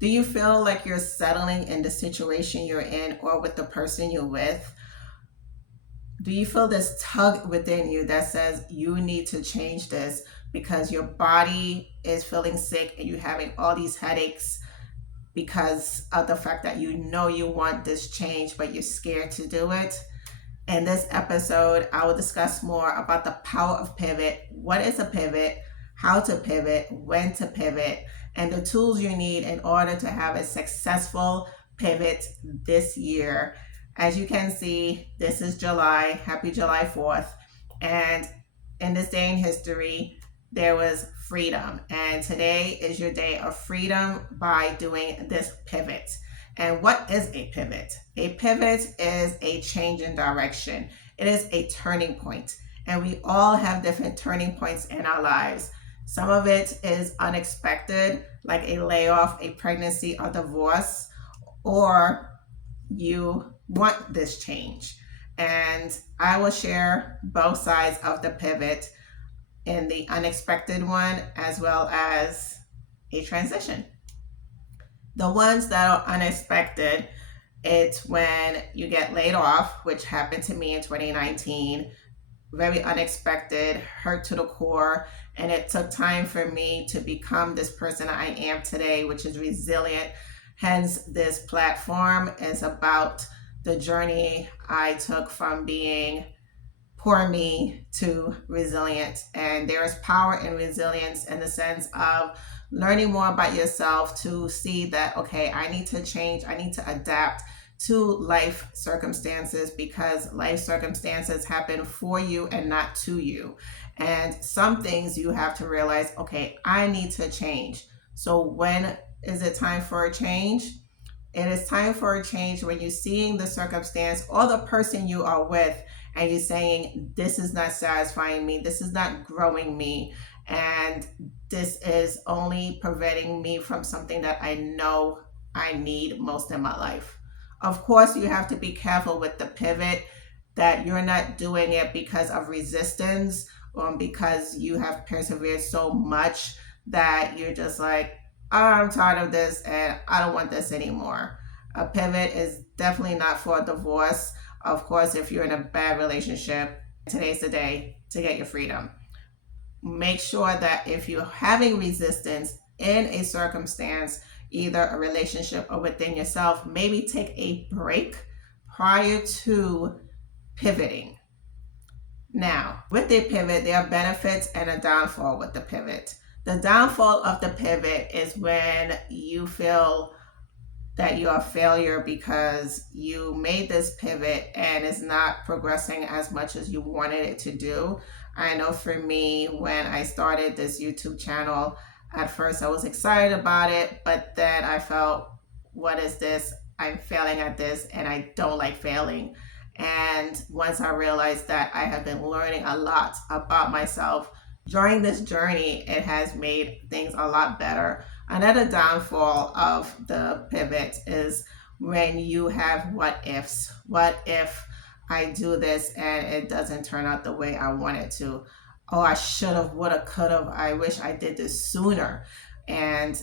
Do you feel like you're settling in the situation you're in or with the person you're with? Do you feel this tug within you that says you need to change this because your body is feeling sick and you're having all these headaches because of the fact that you know you want this change, but you're scared to do it? In this episode, I will discuss more about the power of pivot. What is a pivot? How to pivot? When to pivot? And the tools you need in order to have a successful pivot this year. As you can see, this is July. Happy July 4th. And in this day in history, there was freedom. And today is your day of freedom by doing this pivot. And what is a pivot? A pivot is a change in direction. It is a turning point. And we all have different turning points in our lives. Some of it is unexpected, like a layoff, a pregnancy, or divorce, or you want this change. And I will share both sides of the pivot in the unexpected one as well as a transition. The ones that are unexpected, it's when you get laid off, which happened to me in 2019. Very unexpected, hurt to the core. And it took time for me to become this person I am today, which is resilient. Hence, this platform is about the journey I took from being poor me to resilient. And there is power in resilience in the sense of learning more about yourself to see that, okay, I need to change, I need to adapt to life circumstances because life circumstances happen for you and not to you. And some things you have to realize, okay, I need to change. So when is it time for a change? It is time for a change when you're seeing the circumstance or the person you are with and you're saying, this is not satisfying me, this is not growing me, and this is only preventing me from something that I know I need most in my life. Of course, you have to be careful with the pivot, that you're not doing it because of resistance or because you have persevered so much that you're just like, oh, I'm tired of this and I don't want this anymore. A pivot is definitely not for a divorce. Of course, if you're in a bad relationship, today's the day to get your freedom. Make sure that if you're having resistance in a circumstance, either a relationship or within yourself, maybe take a break prior to pivoting. Now, with the pivot, there are benefits and a downfall with the pivot. The downfall of the pivot is when you feel that you're a failure because you made this pivot and it's not progressing as much as you wanted it to do. I know for me, when I started this YouTube channel, at first I was excited about it, but then I felt, what is this? I'm failing at this and I don't like failing. And once I realized that I have been learning a lot about myself during this journey, it has made things a lot better. Another downfall of the pivot is when you have what ifs. What if I do this and it doesn't turn out the way I want it to? Oh, I should have, would have, could have. I wish I did this sooner. And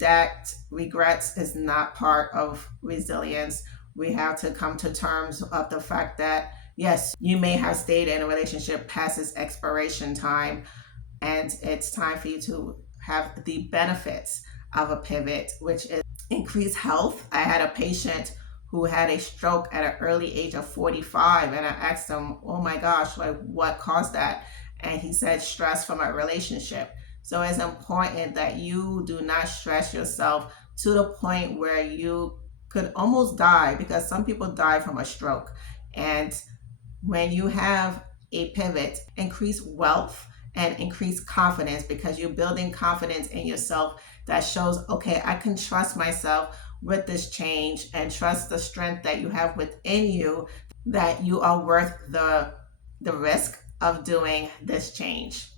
that regrets is not part of resilience. We have to come to terms of the fact that, yes, you may have stayed in a relationship past its expiration time, and it's time for you to have the benefits of a pivot, which is increased health. I had a patient who had a stroke at an early age of 45, and I asked him, oh my gosh, like what caused that? And he said stress from a relationship. So it's important that you do not stress yourself to the point where you could almost die, because some people die from a stroke. And when you have a pivot, increase wealth and increase confidence, because you're building confidence in yourself that shows, okay, I can trust myself with this change and trust the strength that you have within you, that you are worth the risk of doing this change.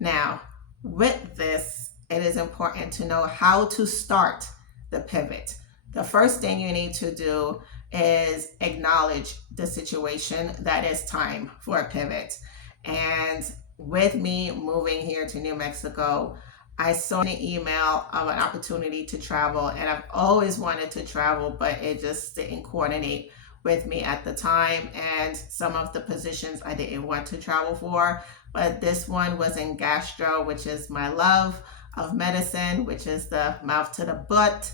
Now, with this, it is important to know how to start the pivot. The first thing you need to do is acknowledge the situation that it's time for a pivot. And with me moving here to New Mexico, I saw an email of an opportunity to travel, and I've always wanted to travel, but it just didn't coordinate with me at the time. And some of the positions I didn't want to travel for, but this one was in gastro, which is my love of medicine, which is the mouth to the butt.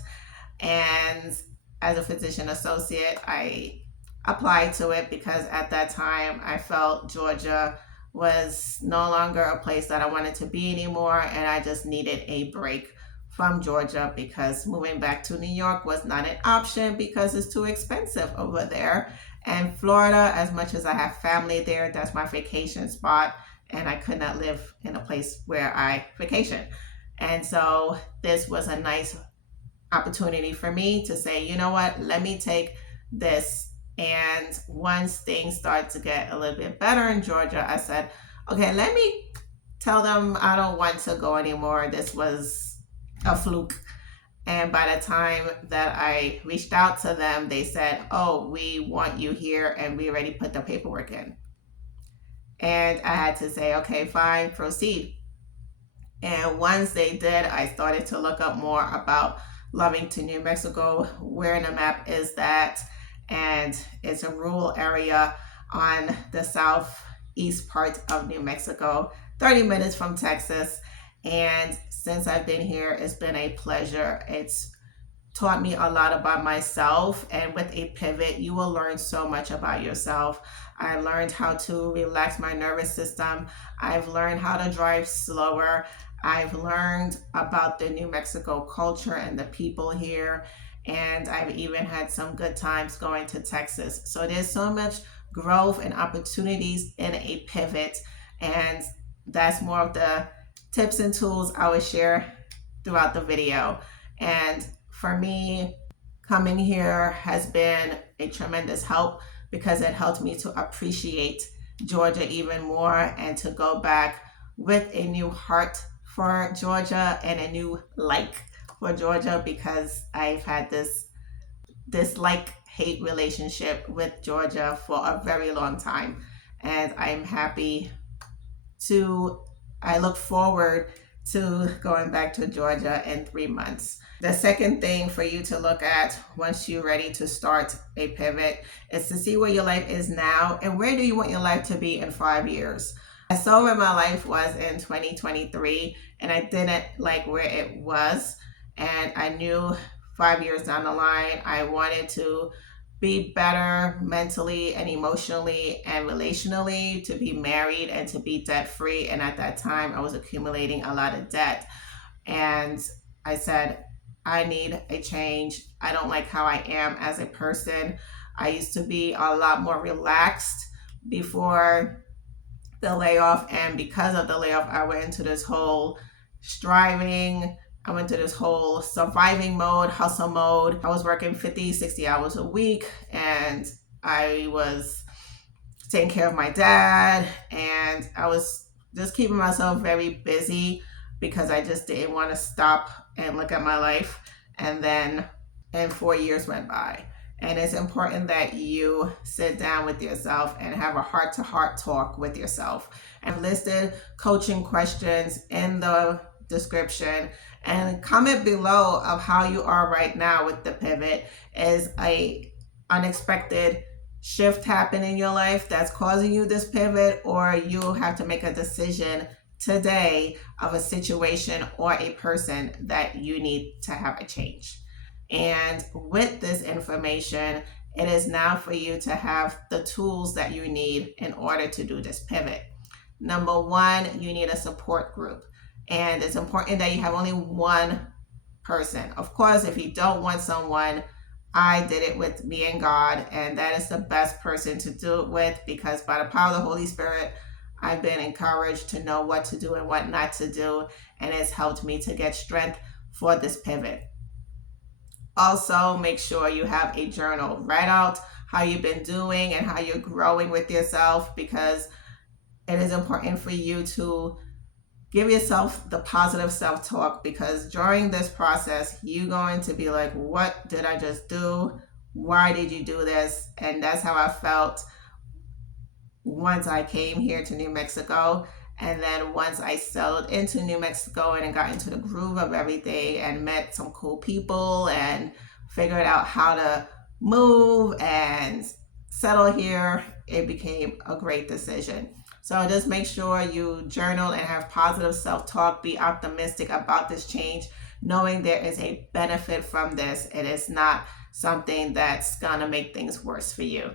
And as a physician associate, I applied to it because at that time I felt Georgia was no longer a place that I wanted to be anymore, and I just needed a break from Georgia because moving back to New York was not an option because it's too expensive over there. And Florida, as much as I have family there, that's my vacation spot, and I could not live in a place where I vacation. And so this was a nice opportunity for me to say, you know what, let me take this. And once things started to get a little bit better in Georgia, I said, okay, let me tell them I don't want to go anymore. This was a fluke. And by the time that I reached out to them, they said, oh, we want you here, and we already put the paperwork in. And I had to say, okay, fine, proceed. And once they did, I started to look up more about Lovington, New Mexico. Where in the map is that? And it's a rural area on the southeast part of New Mexico, 30 minutes from Texas. And since I've been here, it's been a pleasure. It's taught me a lot about myself, and with a pivot you will learn so much about yourself. I learned how to relax my nervous system. I've learned how to drive slower. I've learned about the New Mexico culture and the people here, and I've even had some good times going to Texas. So there's so much growth and opportunities in a pivot, and that's more of the tips and tools I will share throughout the video. And for me, coming here has been a tremendous help because it helped me to appreciate Georgia even more and to go back with a new heart for Georgia and a new like for Georgia, because I've had this like-hate relationship with Georgia for a very long time. And I'm happy I look forward to going back to Georgia in 3 months. The second thing for you to look at once you're ready to start a pivot is to see where your life is now and where do you want your life to be in 5 years. I saw where my life was in 2023 and I didn't like where it was. And I knew 5 years down the line, I wanted to be better mentally and emotionally and relationally, to be married and to be debt free. And at that time, I was accumulating a lot of debt. And I said, I need a change. I don't like how I am as a person. I used to be a lot more relaxed before the layoff. And because of the layoff, I went into this whole striving. I went to this whole surviving mode, hustle mode. I was working 50, 60 hours a week, and I was taking care of my dad, and I was just keeping myself very busy because I just didn't want to stop and look at my life. And 4 years went by. And it's important that you sit down with yourself and have a heart-to-heart talk with yourself. I've listed coaching questions in the description, and comment below of how you are right now with the pivot. Is a unexpected shift happen in your life that's causing you this pivot, or you have to make a decision today of a situation or a person that you need to have a change. And with this information, it is now for you to have the tools that you need in order to do this pivot. Number one, you need a support group. And it's important that you have only one person. Of course, if you don't want someone, I did it with me and God, and that is the best person to do it with, because by the power of the Holy Spirit, I've been encouraged to know what to do and what not to do, and it's helped me to get strength for this pivot. Also, make sure you have a journal. Write out how you've been doing and how you're growing with yourself, because it is important for you to give yourself the positive self-talk, because during this process, you're going to be like, what did I just do? Why did you do this? And that's how I felt once I came here to New Mexico. And then once I settled into New Mexico and got into the groove of everything and met some cool people and figured out how to move and settle here, it became a great decision. So just make sure you journal and have positive self-talk. Be optimistic about this change, knowing there is a benefit from this. It is not something that's gonna make things worse for you.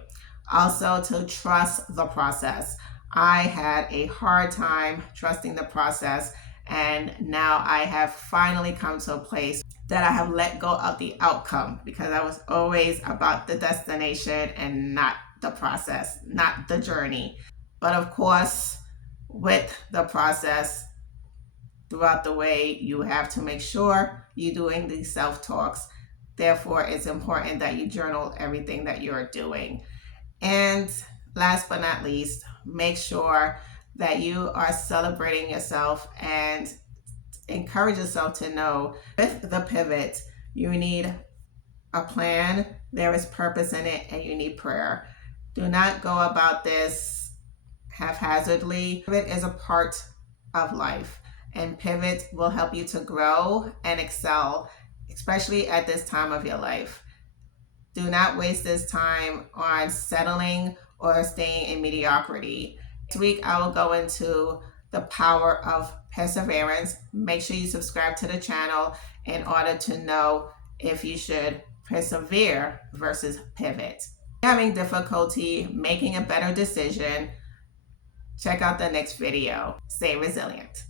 Also, to trust the process. I had a hard time trusting the process, and now I have finally come to a place that I have let go of the outcome, because I was always about the destination and not the process, not the journey. But of course, with the process, throughout the way, you have to make sure you're doing these self-talks. Therefore, it's important that you journal everything that you're doing. And last but not least, make sure that you are celebrating yourself and encourage yourself to know with the pivot, you need a plan, there is purpose in it, and you need prayer. Do not go about this haphazardly. Pivot is a part of life, and pivot will help you to grow and excel, especially at this time of your life. Do not waste this time on settling or staying in mediocrity. Next week, I will go into the power of perseverance. Make sure you subscribe to the channel in order to know if you should persevere versus pivot. If you're having difficulty making a better decision, check out the next video. Stay resilient.